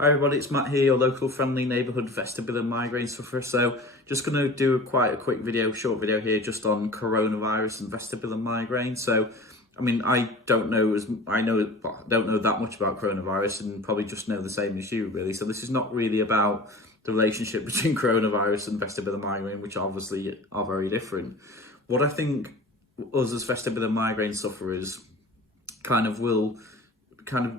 Hi everybody, it's Matt here, your local friendly neighbourhood vestibular migraine sufferer. So just going to do quite a quick video, short video here just on coronavirus and vestibular migraine. So, I mean, I don't know that much about coronavirus and probably just know the same as you really. So this is not really about the relationship between coronavirus and vestibular migraine, which obviously are very different. What I think us as vestibular migraine sufferers will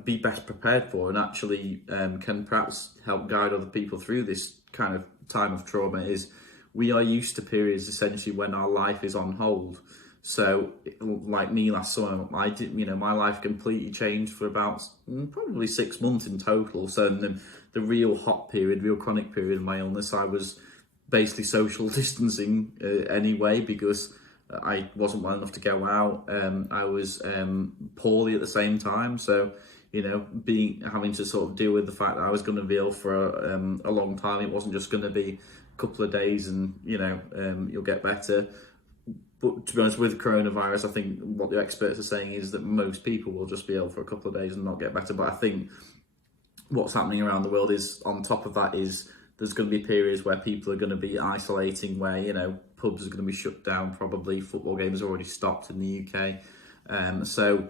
be best prepared for and actually can perhaps help guide other people through this kind of time of trauma is we are used to periods essentially when our life is on hold. So like me last summer, my life completely changed for about probably 6 months in total. So then the real hot period, real chronic period of my illness, I was basically social distancing anyway, because I wasn't well enough to go out. I was poorly at the same time, so having to sort of deal with the fact that I was going to be ill for a long time. It wasn't just going to be a couple of days and you'll get better. But to be honest, with coronavirus, I think what the experts are saying is that most people will just be ill for a couple of days and not get better. But I think what's happening around the world is, on top of that, is there's going to be periods where people are going to be isolating, where pubs are going to be shut down, probably football games are already stopped in the UK. So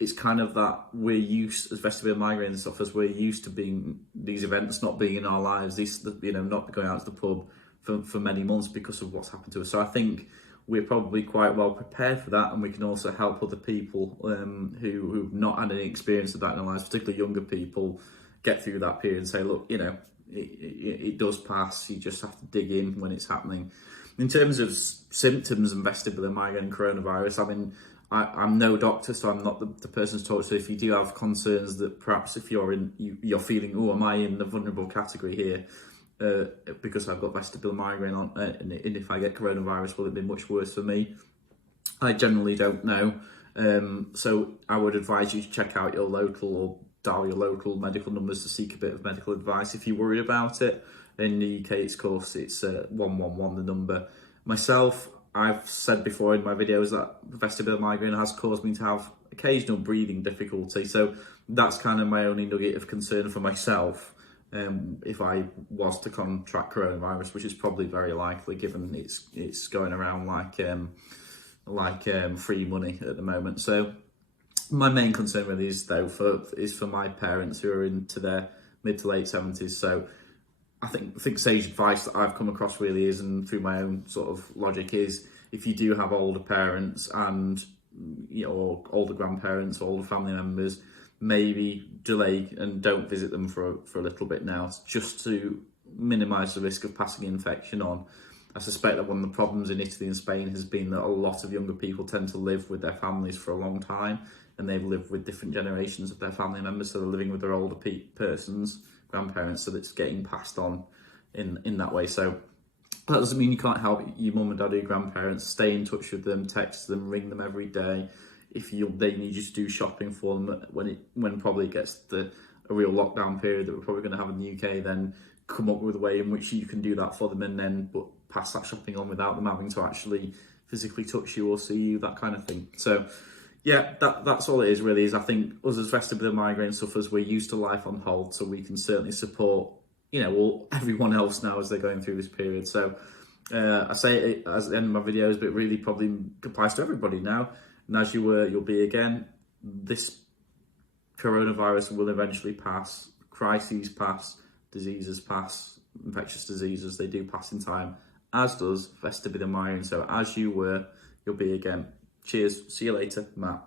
it's kind of that we're used, as vestibular migraine sufferers, we're used to being these events not being in our lives, not going out to the pub for many months because of what's happened to us. So I think we're probably quite well prepared for that, and we can also help other people who've not had any experience of that in their lives, particularly younger people, get through that period and say, look, it does pass. You just have to dig in when it's happening. In terms of symptoms and vestibular migraine and coronavirus, I mean, I'm no doctor, so I'm not the person to talk to. If you do have concerns that perhaps if you're feeling, oh, am I in the vulnerable category here because I've got vestibular migraine on, and if I get coronavirus, will it be much worse for me? I generally don't know. So I would advise you to check out your local or dial your local medical numbers to seek a bit of medical advice if you're worried about it. In the UK, it's 111, the number. Myself, I've said before in my videos that vestibular migraine has caused me to have occasional breathing difficulty. So that's kind of my only nugget of concern for myself if I was to contract coronavirus, which is probably very likely given it's going around like free money at the moment. So my main concern really is for my parents who are into their mid to late 70s. So I think sage advice that I've come across really is, and through my own sort of logic, is if you do have older parents and or older grandparents or older family members, maybe delay and don't visit them for a little bit now, just to minimise the risk of passing infection on. I suspect that one of the problems in Italy and Spain has been that a lot of younger people tend to live with their families for a long time, and they've lived with different generations of their family members, so they're living with their older grandparents, so that's getting passed on in that way. So that doesn't mean you can't help your mum and dad or your grandparents. Stay in touch with them, text them, ring them every day. If they need you to do shopping for them when probably gets a real lockdown period that we're probably going to have in the UK, then come up with a way in which you can do that for them, and then pass that shopping on without them having to actually physically touch you or see you, that kind of thing. So yeah, that's all it is really. Is I think us as vestibular migraine sufferers, we're used to life on hold, so we can certainly support everyone else now as they're going through this period. So I say it as the end of my videos, but it really probably applies to everybody now. And as you were, you'll be again. This coronavirus will eventually pass. Crises pass, diseases pass, infectious diseases, they do pass in time, as does vestibular migraine. So as you were, you'll be again. Cheers. See you later, Matt.